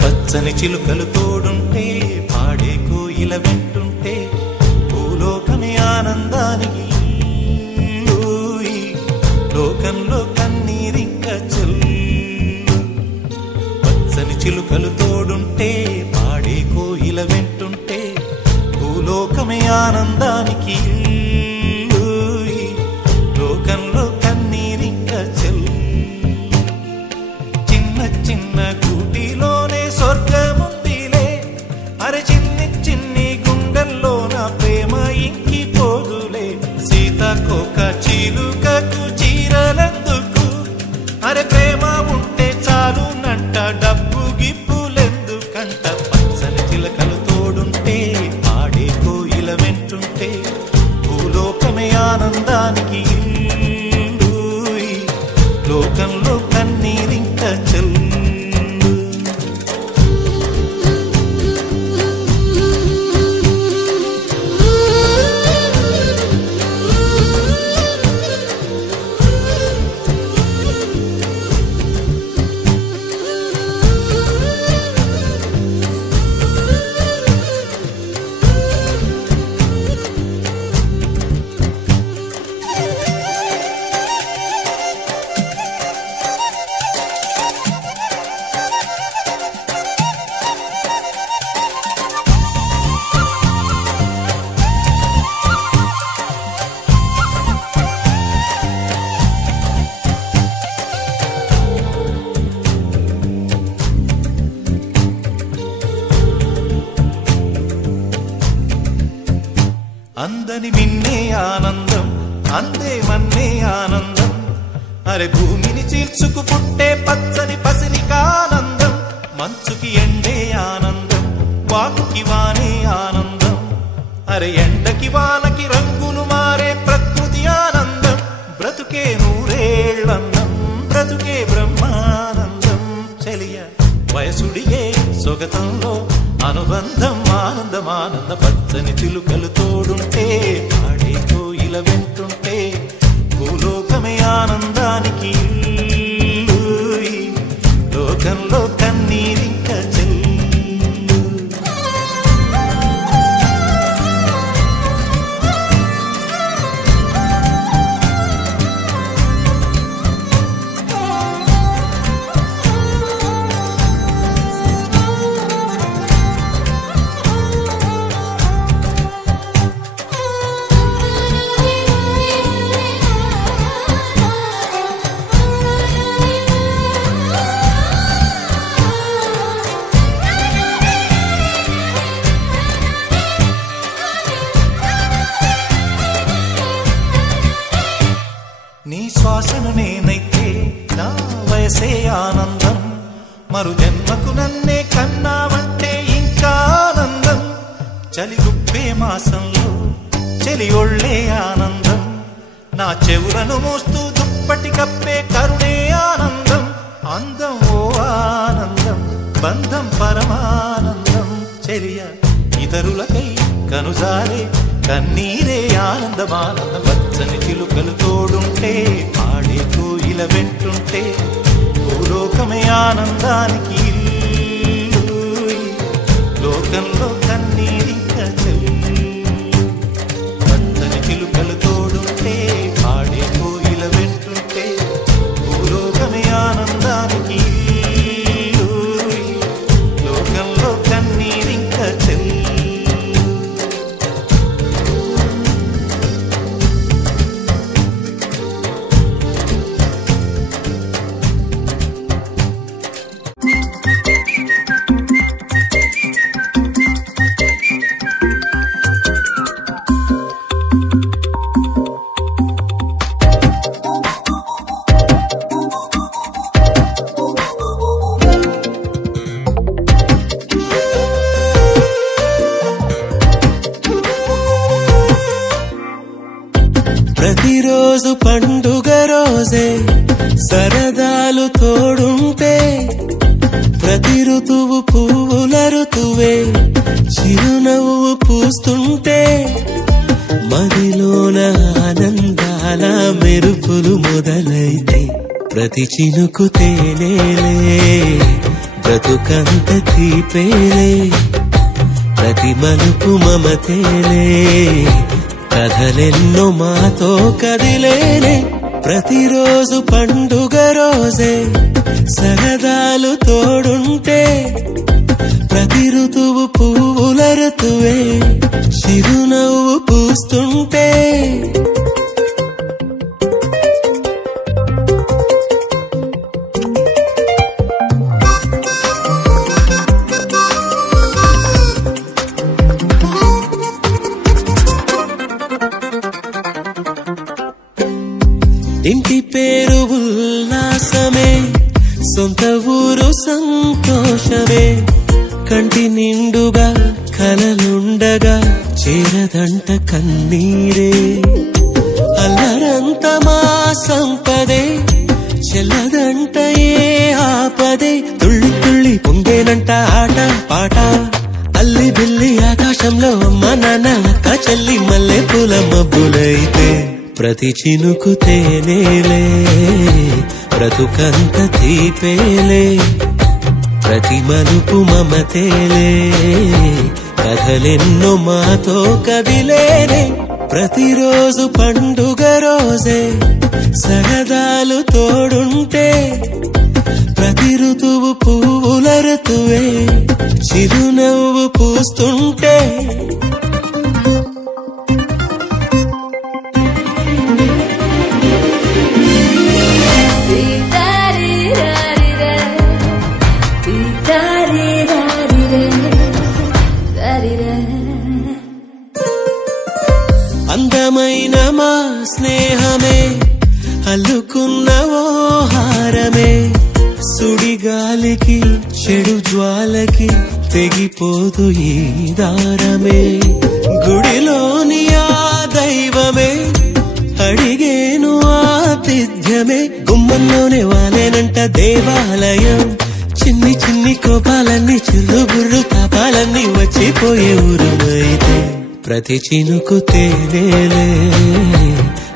పచ్చని చిలుకలు తోడుంటే పాడే కోయిల వెంటుంటే భూలోకమే ఆనందానికి లోకంలో కన్నీరింక చెల్లు. పచ్చని చిలుకలు తోడుంటే పాడే కోయిల వెంటుంటే భూలోకమే ఆనందానికి లోకంలో కన్నీరింక చెల్లు. చిన్న చిన్న కూటిలోనే స్వర్గముందిలే, అరే చిన్ని చిన్ని గుండెల్లో నా ప్రేమ ఇంకిపోదులే. సీతాకోక చిలుకకు చీరలెందుకు, అరే ప్రేమ ఉంటే చాలునంట, డబ్బు గిప్పులెందుకంట. పచ్చని చిలకలు తోడుంటే పాడే కోయిల వెంటుంటే భూలోకమే ఆనందానికి లోకంలో కన్నీరింక చెల్లు. అందని మిన్నే ఆనందం, అందే మన్నే ఆనందం, అరే భూమిని చీల్చుకు పుట్టే పచ్చని పసిరికానందం. మంచుకి ఎండే ఆనందం, వాకుకి వానే ఆనందం, అరే ఎండకి వానకి రంగులు మారే ప్రకృతి ఆనందం. బ్రతుకే నూరేళ్లన్నం, బ్రతుకే బ్రహ్మానందం. చెలియ వయసుడిగే సొగతంలో అనుబంధం ఆనందం ఆనంద. పచ్చని చిలుకలు తోడుంటే పాడే కోయిల వెంటుంటే భూలోకమే ఆనందానికి లోకంలో కన్నీరింక చెల్లు. చలి గుప్పే మాసంలో చెలి ఒళ్ళే ఆనందం నా చెవులను మోస్తూ దుప్పటి కప్పే కరుణే ఆనందం అందం ఓ ఆనందం బంధం పరమానందం చెలియ ఇతరులకై కనుజారే కన్నీరే ఆనందమానందం పచ్చని చిలుకలు తోడుంటే పాడే కోయిల వెంటుంటే భూలోకమే ఆనందానికి లోకంలో కన్నీరింక పచ్చని చిలుకలు తోడుంటే పాడే కోయిల వెంటుంటే భూలోకమే ఆనందానికి లోకంలో కన్నీరింక ప్రతిరోజు పండుగ రోజే సరదాలు తోడుంటే ప్రతి ఋతువు పువ్వుల ఋతువే చిరునవ్వు పూస్తుంటే మదిలోన ఆనందాల మెరుపులు మొదలైతే ప్రతి చినుకు తేనేలే బ్రతుకంత తీపేలే ప్రతి మలుపు మమతేలే కథలెన్నో మాతో కదిలేనే ప్రతిరోజు పండుగ రోజే సరదాలు తోడుంటే ప్రతి ఋతువు పువ్వుల ఋతువే చిరునవ్వు పూస్తుంటే ఇంటి పేరు ఉల్లాసమే సొంత ఊరు సంతోషమే కంటి నిండుగా కలలుండగా చేరదంట కన్నీరే అల్లరంత మా సంపదే చెల్లదంట ఏ ఆపదే తుళ్ళి తుళ్ళి పొంగేనంట ఆట పాట అల్లి బిల్లి ఆకాశంలో అమ్మ నాన్న అక్క చెల్లి మల్లె పూల మబ్బులైతే ప్రతి చినుకు తేనేలే బ్రతుకంత తీపేలే ప్రతి మలుపు మమతేలే కథలెన్నో మాతో కదిలేనే ప్రతిరోజు పండుగ రోజే సరదాలు తోడుంటే ప్రతి ఋతువు పువ్వుల ఋతువే చిరునవ్వు పూస్తుంటే అందమైన మా స్నేహమే అల్లుకున్న ఓ హారమే సుడిగాలికి చెడు జ్వాలకి తెగిపోదు ఈ దారమే గుడిలోని ఆ దైవమే అడిగేను ఆతిథ్యమే గుమ్మంలోనే వాలేనంట దేవాలయం చిన్ని చిన్ని కోపాలన్నీ చిల్లుబుర్రు తాపాలన్నీ వచ్చిపోయే ఊరుమైతే ప్రతి చినుకు తేనేలే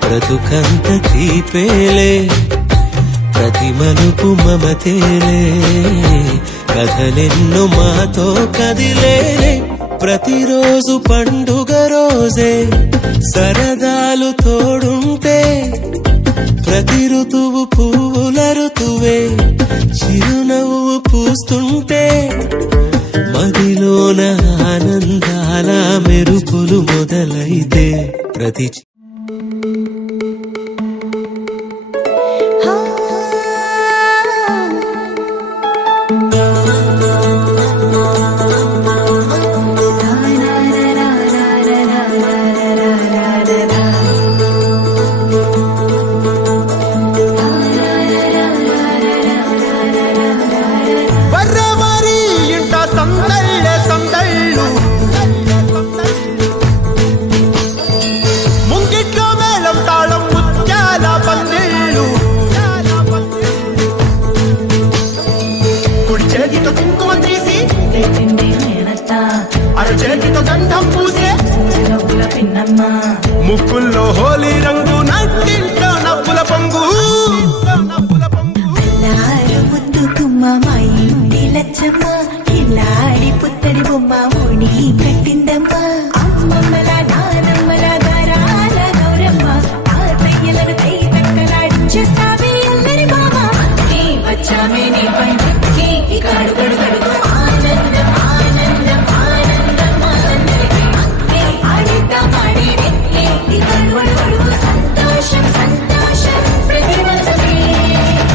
బ్రతుకంత తీపేలే ప్రతి మలుపు మమతేలే కథలెన్నో మాతో కదిలేనే ప్రతిరోజు పండుగ రోజే సరదాలు తోడుంటే ప్రతి ఋతువు పువ్వుల ఋతువే చిరునవ్వు పూస్తుంటే మదిలోన ఆనందాల మెరుపులు మొదలైతే ప్రతి అరచేతితో గంధం పూసే నవ్వుల పిన్నమ్మ ముక్కుల్లో హోలీ రంగు నట్టింట్లో నవ్వుల పొంగు అల్లారు ముద్దు గుమ్మ మా ఇంటి లచ్చమ్మ కిల్లాడి పుత్తడి బొమ్మ ముడి కట్టిందమ్మ అమ్మమ్మల నానమ్మల గారాల గౌరమ్మ తాతయ్యలను తై తక్కలాడించేస్తావే అల్లరి మామ వచ్చామే నీ పండుగకి ఇక అడుగడు గడుగు ఆనందం ఆనందం ఆనందం ఆనందరికి ఆడిద్దాం ఆడేదే ఇక అడుగడు సంతోషం సంతోషం ప్రతి మనసుకి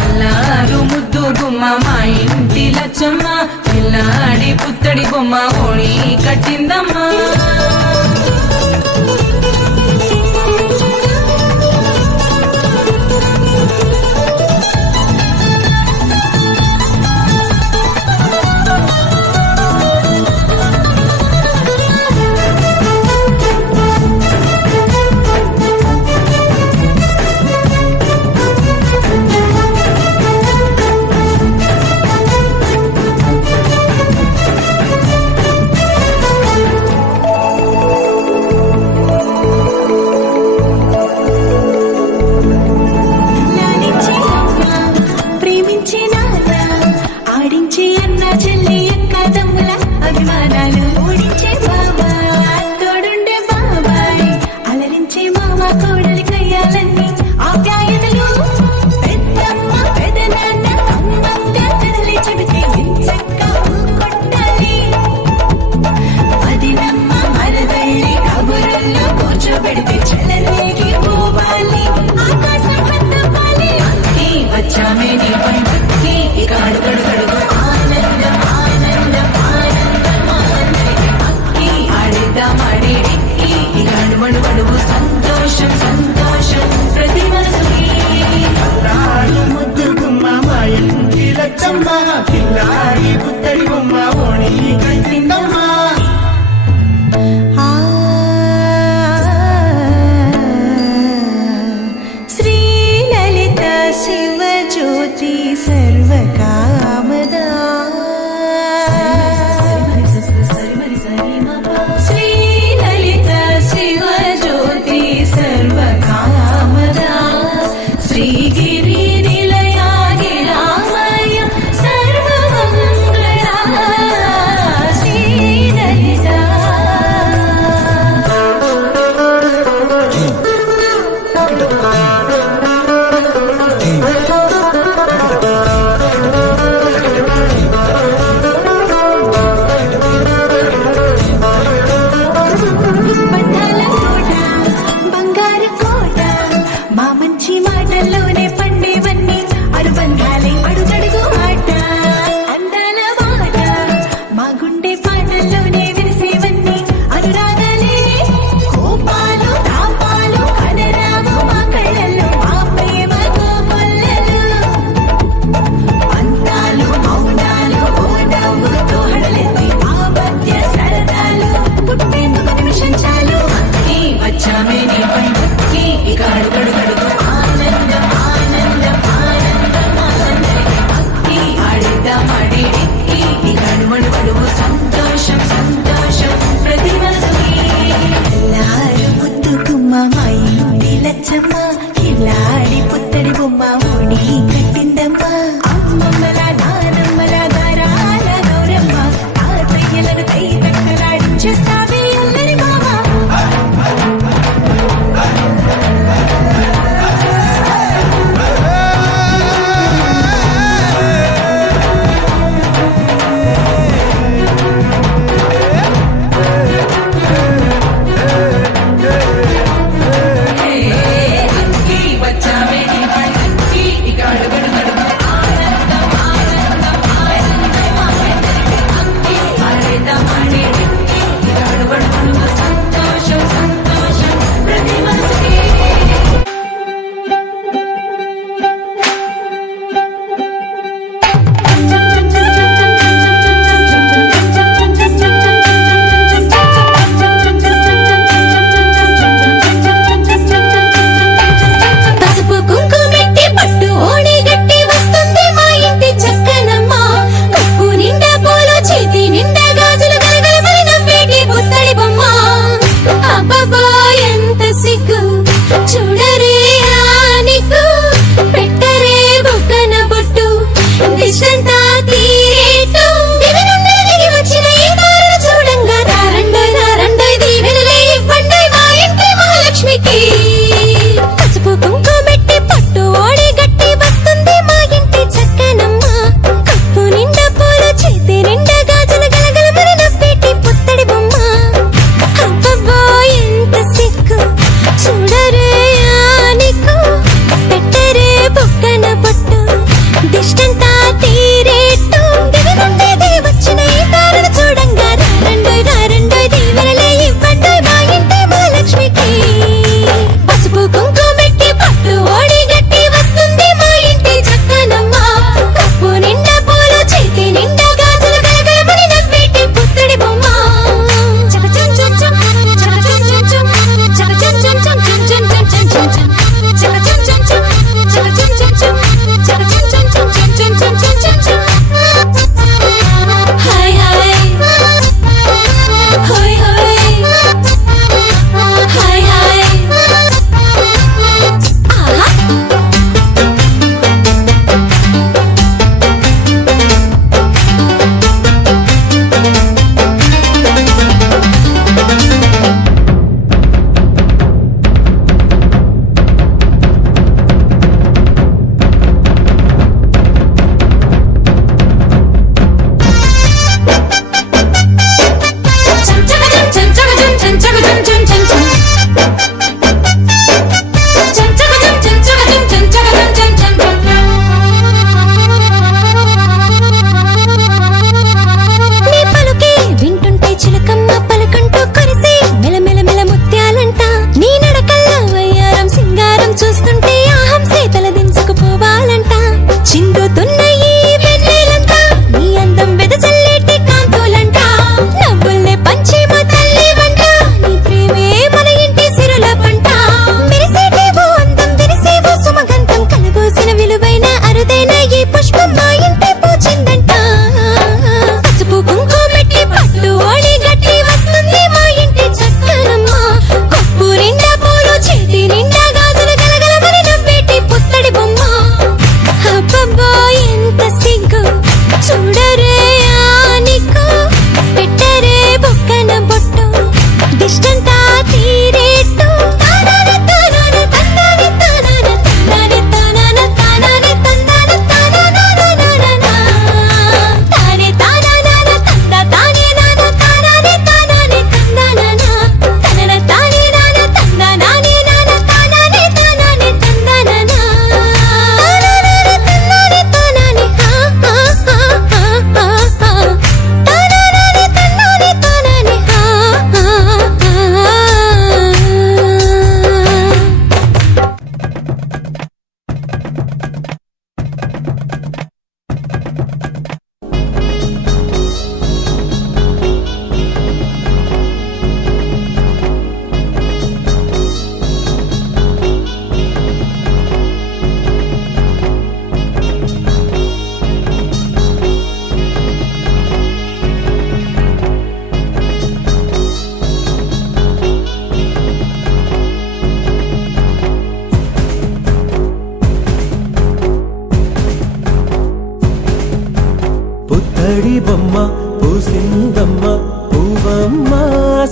అల్లారు ముద్దు గుమ్మ మా ఇంటి లచ్చమ్మ పిల్లాడి పుత్తడి బొమ్మ ఓడి కట్టిందమ్మా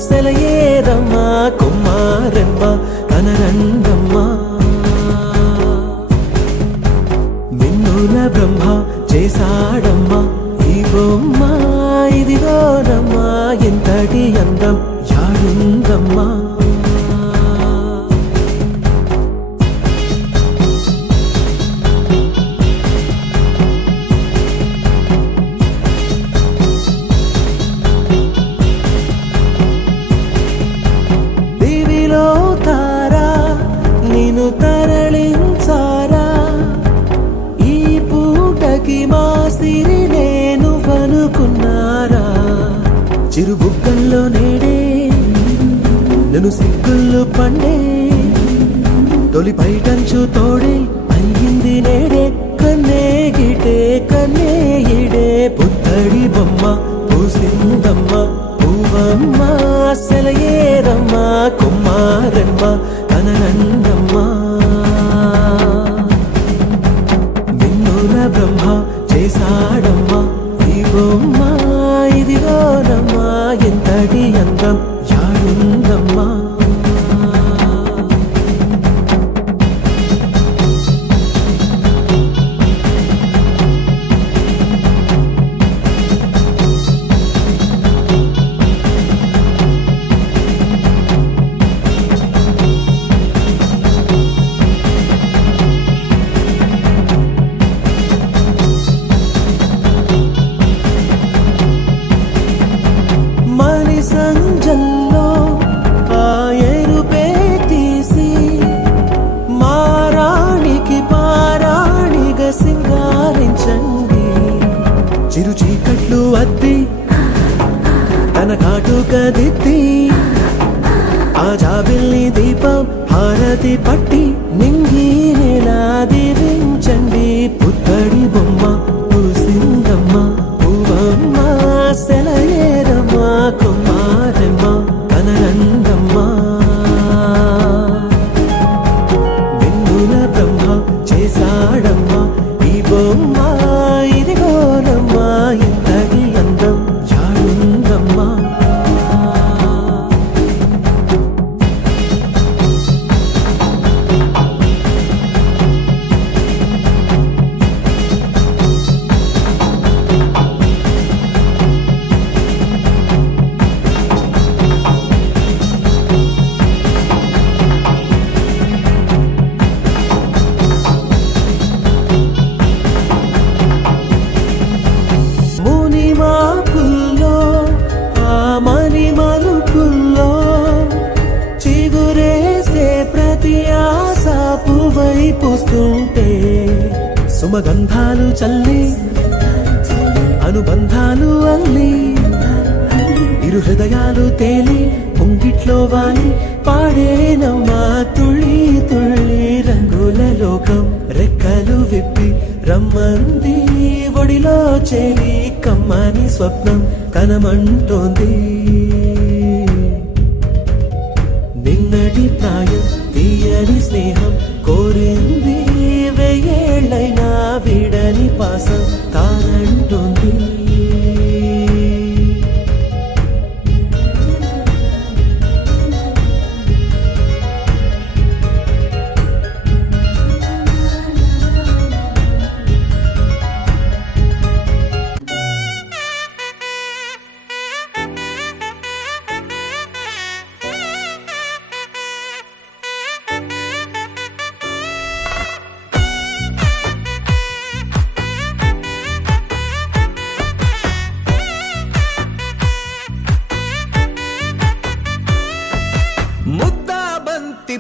సెలయేరమ్మా కుమారమ్మ కనరంగమ్మా మిన్నుల బ్రహ్మ చేశాడమ్మా ఈ బొమ్మ ఇదిగోనమ్మా ఎంతటి అందం యాడుందమ్మా తరలించారా ఈ పూటకి మా సిరి నేను వనుకున్నారా చిరుబుక్కల్లో నేడే నన్ను సిగ్గుల్లో పండే తొలి పైటంచు తోడే అయ్యింది నేడే కన్నే గిటే కన్నే ఇడే పుత్తడి బొమ్మ పూసిందమ్మ పూవమ్మ సెలయేరమ్మ కుమారమ్మ కనరంగమ్మ మిన్నుల బ్రహ్మ చేశాడమ్మా ఈ బొమ్మ ఇదిగోనమ్మా ఎంతటి అందం యాడుందమ్మా సంజల్లో ఆ ఎరుపే తీసి మారాణికి పారాణిగా సింగారించండి చిరు చీకట్లు అద్ది తన కాటుక దిద్ది ఆ జాబిల్ని దీపం హారతి పట్టి నింగి నెలా దీవించండి పుత్తడి బొమ్మ పూసిందమ్మ పూవమ్మ సెలయేరమ్మ కుమారమ్మ కనరంగమ్మ మిన్నుల బ్రహ్మ చేశాడమ్మ ఈ బొమ్మ ఇదిగోనమ్మ ఇంతటి అందం యాడుందమ్మ పూస్తుంటే సుమగంధాలు చల్లి అనుబంధాలు అల్లి ఇరు హృదయాలు తేలి పొంగిట్లో వాలి పాడేనమ్మా తుళ్ళి తుళ్ళి రంగుల లోకం రెక్కలు విప్పి రమ్మంది ఒడిలో చేరి కమ్మని స్వప్నం కనమంటోంది నిన్నటి ప్రాయం తీయని స్నేహం కోరింది వెయ్యేళ్ళైనా విడని పాసం తానంటుంది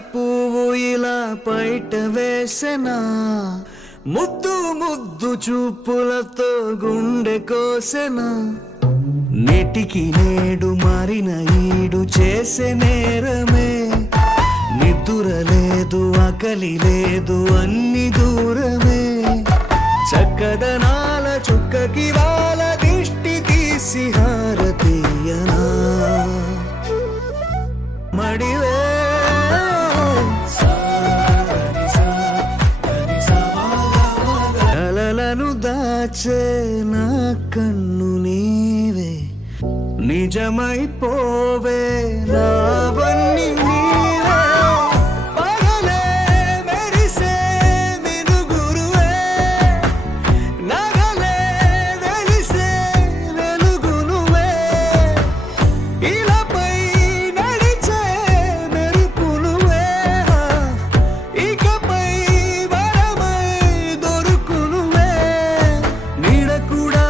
పువ్వు ఇలా పైట వేసెనా ముద్దు ముద్దు చూపులతో గుండె కోసెనా నేటికి నేడు మారిన ఈడు చేసే నేరమే నిద్ర లేదు ఆకలి లేదు అన్ని దూరమే చక్కదనాల చుక్కకి వాళ్ళ దిష్టి తీసి హారతీయనా మడివే కలలను దాచే నా కన్ను నీవే నిజమై అయిపోవే నావన్నీ నీవే పగలే మెరిసే మినుగురువే నగలే వెలిసే వెలుగు నువ్వే ఇలాపై నడిచే మెరుపు నువ్వే ఇకపై వరమై దొరుకు నువ్వే నీడ కూడా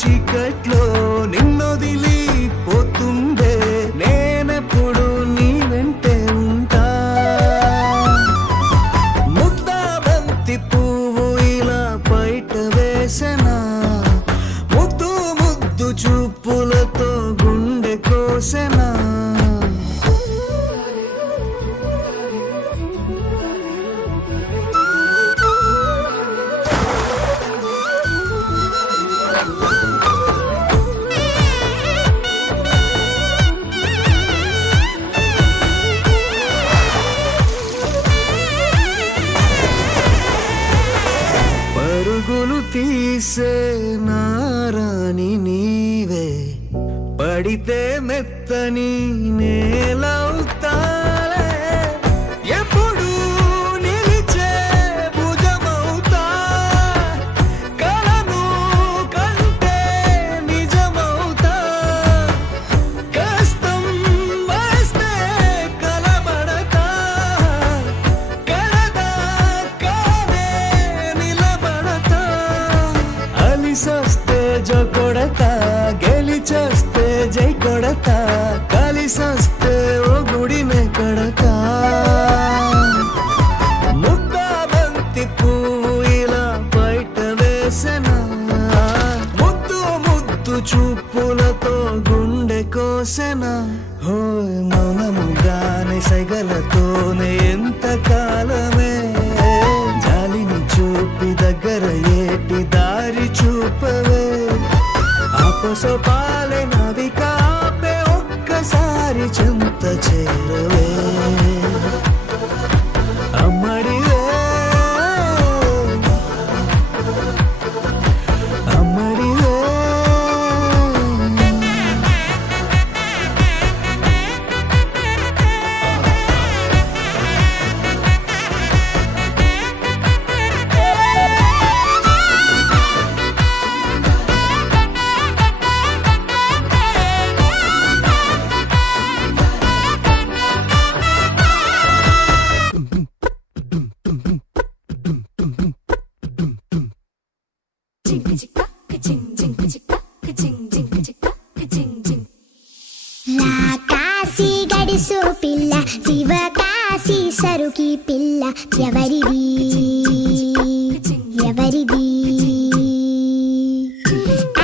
చీకట్లో నిన్నొదిలి పోతుందే నేనెప్పుడు నీ వెంటే ఉంటా ముద్దా బంతి పువ్వు ఇలా బయట వేసెనా ముద్దు ముద్దు చూపులతో గుండె కోసెనా పరుగులు తీసే నారాణి నీవే పడితే మెత్తని నేలవుతాలే ఎప్పుడు నిలిచే భుజమవుతా కలను కంటే నిజమవుతా కష్టం వస్తే కలబడతా కడదాకానే నిలబడతా అలిసొస్తే జో కొడతా గెలిచొస్తే జై కొడతా కలిసొస్తే ఓ గుడినే కడతా ముద్దా బంతి పువ్వు ఇలా బయట వేసెనా ముద్దు ముద్దు చూపులతో గుండె కోసెనా హోయ్ మౌనముగానే సైగలతోనే ఎంత కాలమే జాలిని చూపి దగ్గర ఏటి దారి చూపవే ఆపసోపాలే నావిక ఆపే ఒక్కసారి చెంత చేరవే అమ్మడివే అమ్మడివే కాశీ గడిసు పిల్ల శివ కాశీ సరుకి పిల్ల ఎవరిది ఎవరిది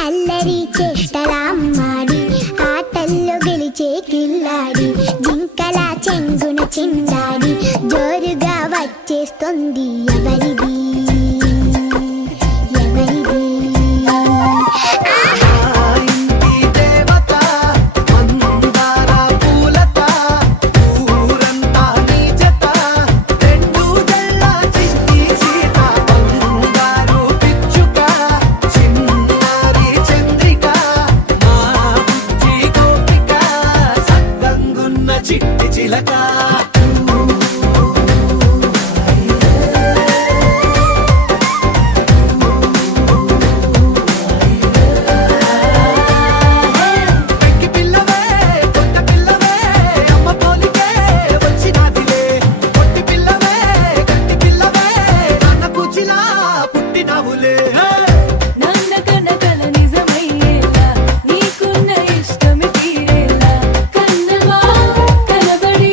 అల్లరి చేష్టలామ్మాడి ఆటల్లో గెలిచే కిల్లాడి జింకల చెంగున చిందాడి జోరుగా వచ్చేస్తుంది ఎవరిది ఎవరిది చిట్టి చిలక కలబడి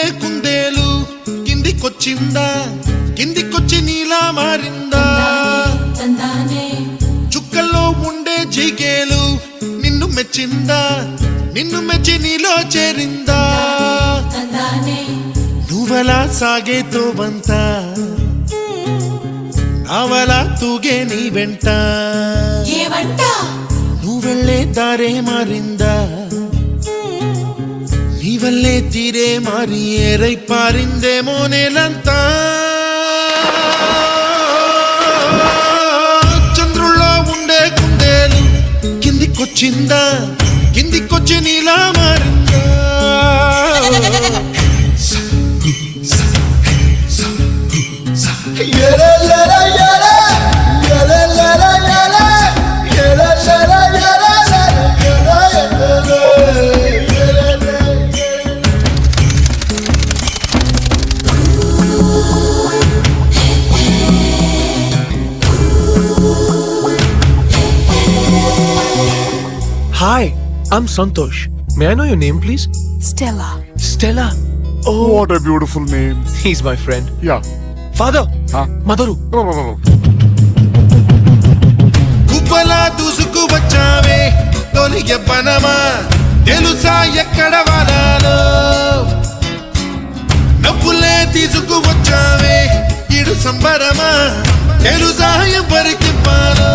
ఉండే కుందేలు కిందికొచ్చిందా కిందికొచ్చి నీలా మారిందా చుక్కల్లో ఉండే జిగేలు నిన్ను మెచ్చిందా నిన్ను మెచ్చి నీలో చేరిందా నువ్వలా సాగే తోవంత నావలా తూగే నీ వెంట నువ్వెళ్ళే దారే మారిందా నీ వల్లే తీరే మారి ఏరై పారిందేమో నేలంతా చంద్రుల్లో ఉండే కుందేలు కిందికొచ్చిందా కిందికొచ్చి నీలా మారిందా Hi, I'm Santosh. May I know your name, please? Stella. Stella. Oh, What a beautiful name. he's my friend. Yeah. Father. Huh? Madaru. No. కుప్పలా దూసుకు వచ్చావే తొలి యవ్వనమా తెలుసా ఎక్కడ వాలాలో నవ్వులే తీసుకు వచ్చావే ఇడు సంబరమా తెలుసా ఎవరికి పాలో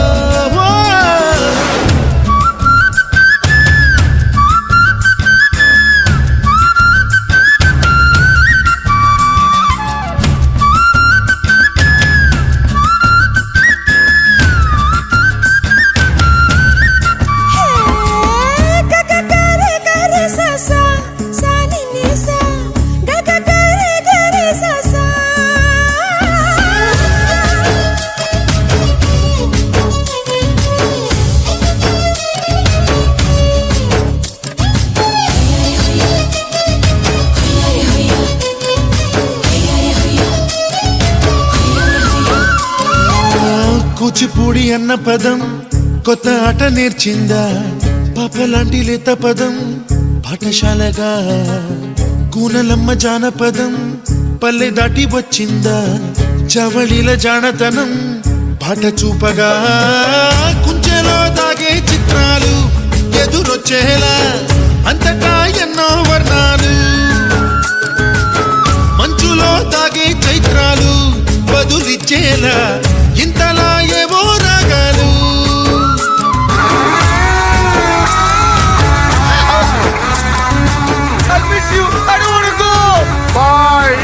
కూచిపూడి అన్న పదం కొత్త ఆట నేర్చిందా పాపలాంటి లేత పదం పాఠశాలగా కూనలమ్మ జానపదం పల్లె దాటి వచ్చిందా చవళిల జానతనం పాట చూపగా కుంచెలో దాగే చిత్రాలు ఎదురొచ్చేలా అంతటా ఎన్నో వర్ణాలు మంచులో దాగే చైత్రాలు బదులిచ్చేలా ఇంతలా ఏవో రాగాలు I miss you. I don't want to go. Bye.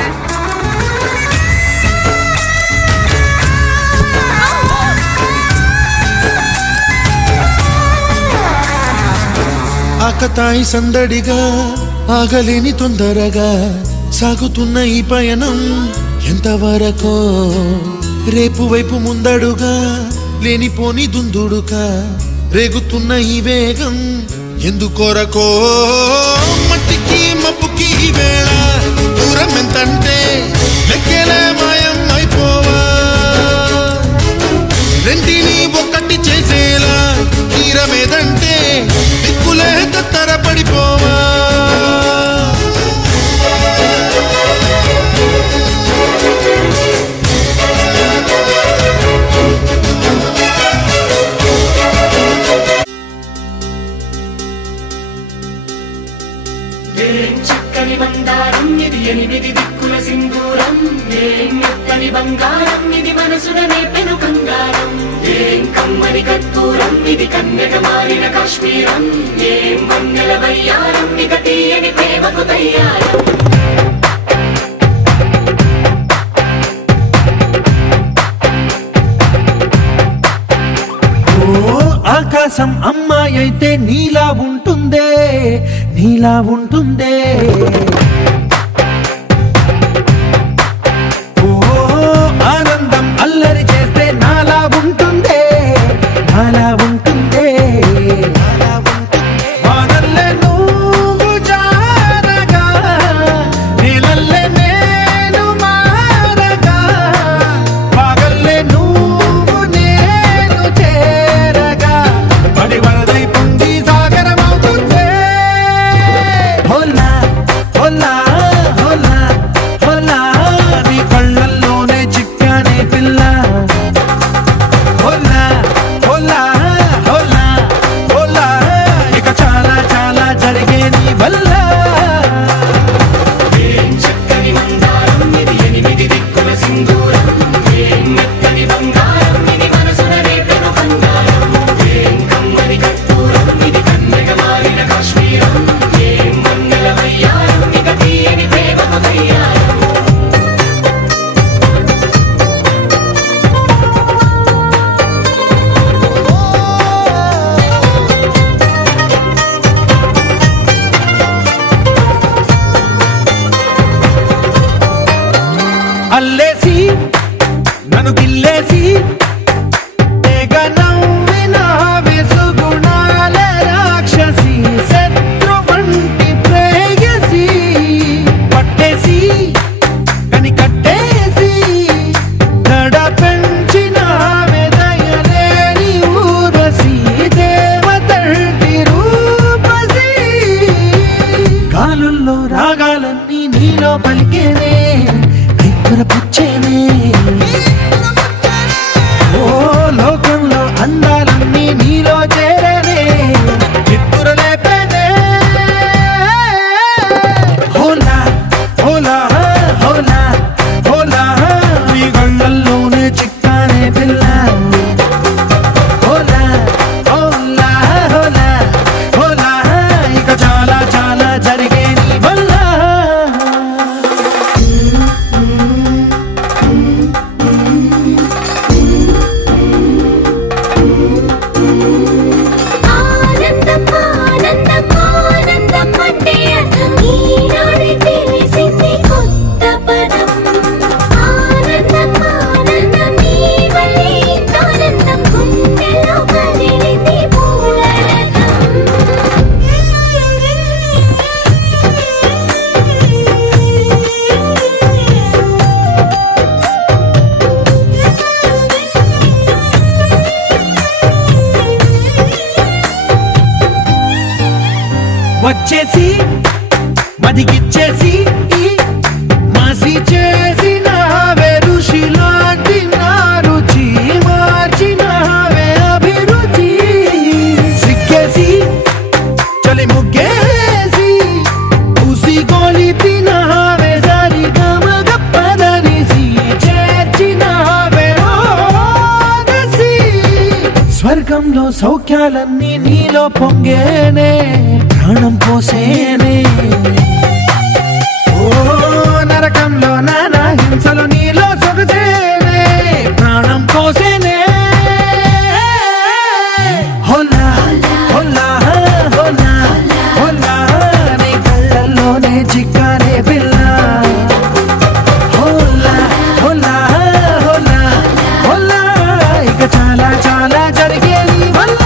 ఆకతాయి సందడిగా ఆగలేని తొందరగా సాగుతున్న ఈ పయనం ఎంతవరకో రేపు వైపు ముందడుగా లేనిపోని దుందుడుగా రేగుతున్న ఈ వేగం ఎందుకొరకో మట్టికి మబ్బుకి ఈ వేళ దూరం ఎంతంటే లెక్కలే మాయం అయిపోవా రెండిని ఒక్కటి చేసేలా తీరమేదంటే దిక్కులే తత్తర పడిపోవా చక్కని మందారం ఇది ఎనిమిది దిక్కుల సింధూరం ఏం మెత్తని బంగారం ఇది మనసున నేపెను కంగారం ఏం కమ్మని కర్పూరం ఇది కన్యక మారిన కాశ్మీరం ఏం వన్నెల వయ్యారం ఇక తీయని ప్రేమకు తయ్యారం ఆకాశం అమ్మాయి అయితే నీలా ఉంటుందే నీలా ఉంటుందే ఓ ఆనందం అల్లరి చేస్తే నాలా ఉంటుందే నాలా ఉంటుందే వానల్లే నువ్వు జారగా నీలల్లే నేను మారగా పగల్లే నువ్వు నేను చేరగా పడి వరదై పొంగి సాగరమవుతుందే హోలా గాలుల్లో రాగాలన్నీ నీలో పలికేనే నిద్ర పుచ్చేనే ఓ లోకంలో అందాలన్నీ నీలో చేరేనే నిద్ర లేపేనే హోలా హోలా హోలా హోలా నీ గంగల్లోనే చిక్కానే పిల్ల హోలా హోలా హోలా హోలా ఇక చాలా చాలా జరిగే నీ వల్ల ఆనందం ఆనందం ఆనందం అంటే ఈనాడే తెలిసింది కొత్త పదం ఆనందం ఆనందం నీ వల్లే ఆనందం గుండెలో కదిలింది పూలరథం వచ్చేసి మదిగిచ్చేసి మాసి చేసి నావే ఋషిలాంటి నా రుచి మార్చి నావే అభిరుచి సిక్కేసి చలి ముగ్గేసి పూసి గోలిపి నావే సరి గమగప్పదనిసి చేర్చి నావే ఓదసి స్వర్గంలో సౌఖ్యాలన్నీ నీలో పొంగేనే ప్రాణం పోసేనే ఓ నరకంలో నానా హింసలో నీలో సొగసేనే ప్రాణం పోసేనే హోలా హోలా హోలా హోలా నీ కళ్ళల్లోనే చిక్కానే పిల్ల హోలా హోలా హోలా హోలా ఇక చాలా చాలా జరిగే నీ వల్ల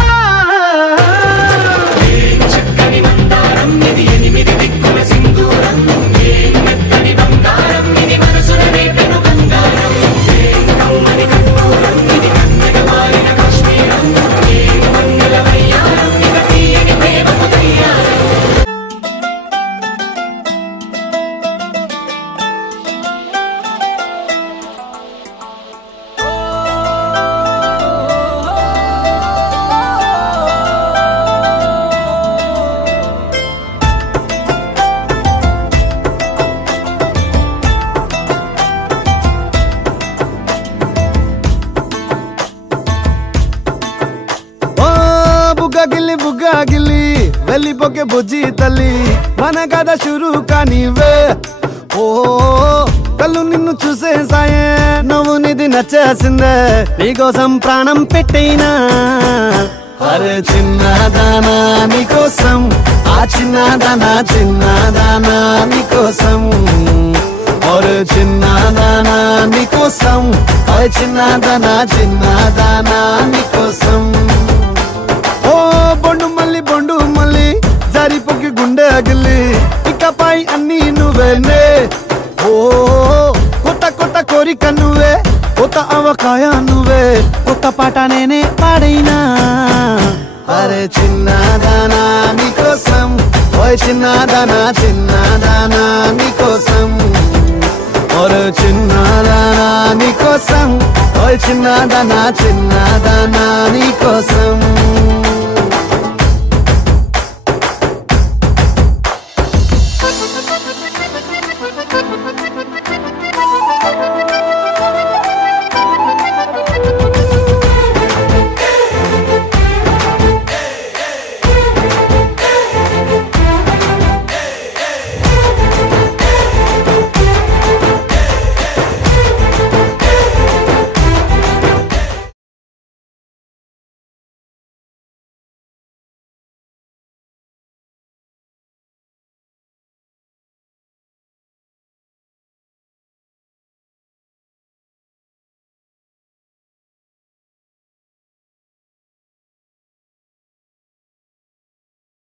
చక్కని మందారం ఇది ఎనిమిది దిక్కుల సింధూరం ఏం మెత్తని బంగారం ఇది మనసున రేపెను బంగారం ఏం కమ్మని కర్పూరం ఇది కన్నెగ మారిన కాశ్మీరం ఏం మంగళ వయ్యారం ఇక తీయని ప్రేమకు తయ్యారం ఓ బుగ్గాగిల్లి వెళ్ళిపోకే బుజ్జి తల్లి మన కథ షురు కానివే ఓ కళ్ళు నిన్ను చూసేసాయే నువ్వు నిధి నచ్చేసిందే నీకోసం ప్రాణం పెట్టైనా అరే చిన్నదానా నీకోసం ఆ చిన్నదానా చిన్నదానా నీకోసం ఒరే చిన్నదానా నీకోసం ఆ చిన్నదానా చిన్నదానా నీకోసం ఓ బొండు మళ్ళీ జారిపోకి గుండె అగిలి ఇకపై అన్ని నువ్వేనే ఓ కొత్త కొత్త కోరిక నువ్వే కొత్త అవకాయ నువ్వే కొత్త పాట నేనే పాడైనా అరే చిన్నదానా నీకోసం ఓయ్ చిన్నదానా చిన్నదానా నీకోసం ఒరే చిన్నదానా నీకోసం ఓయ్ చిన్నదానా చిన్నదానా నీకోసం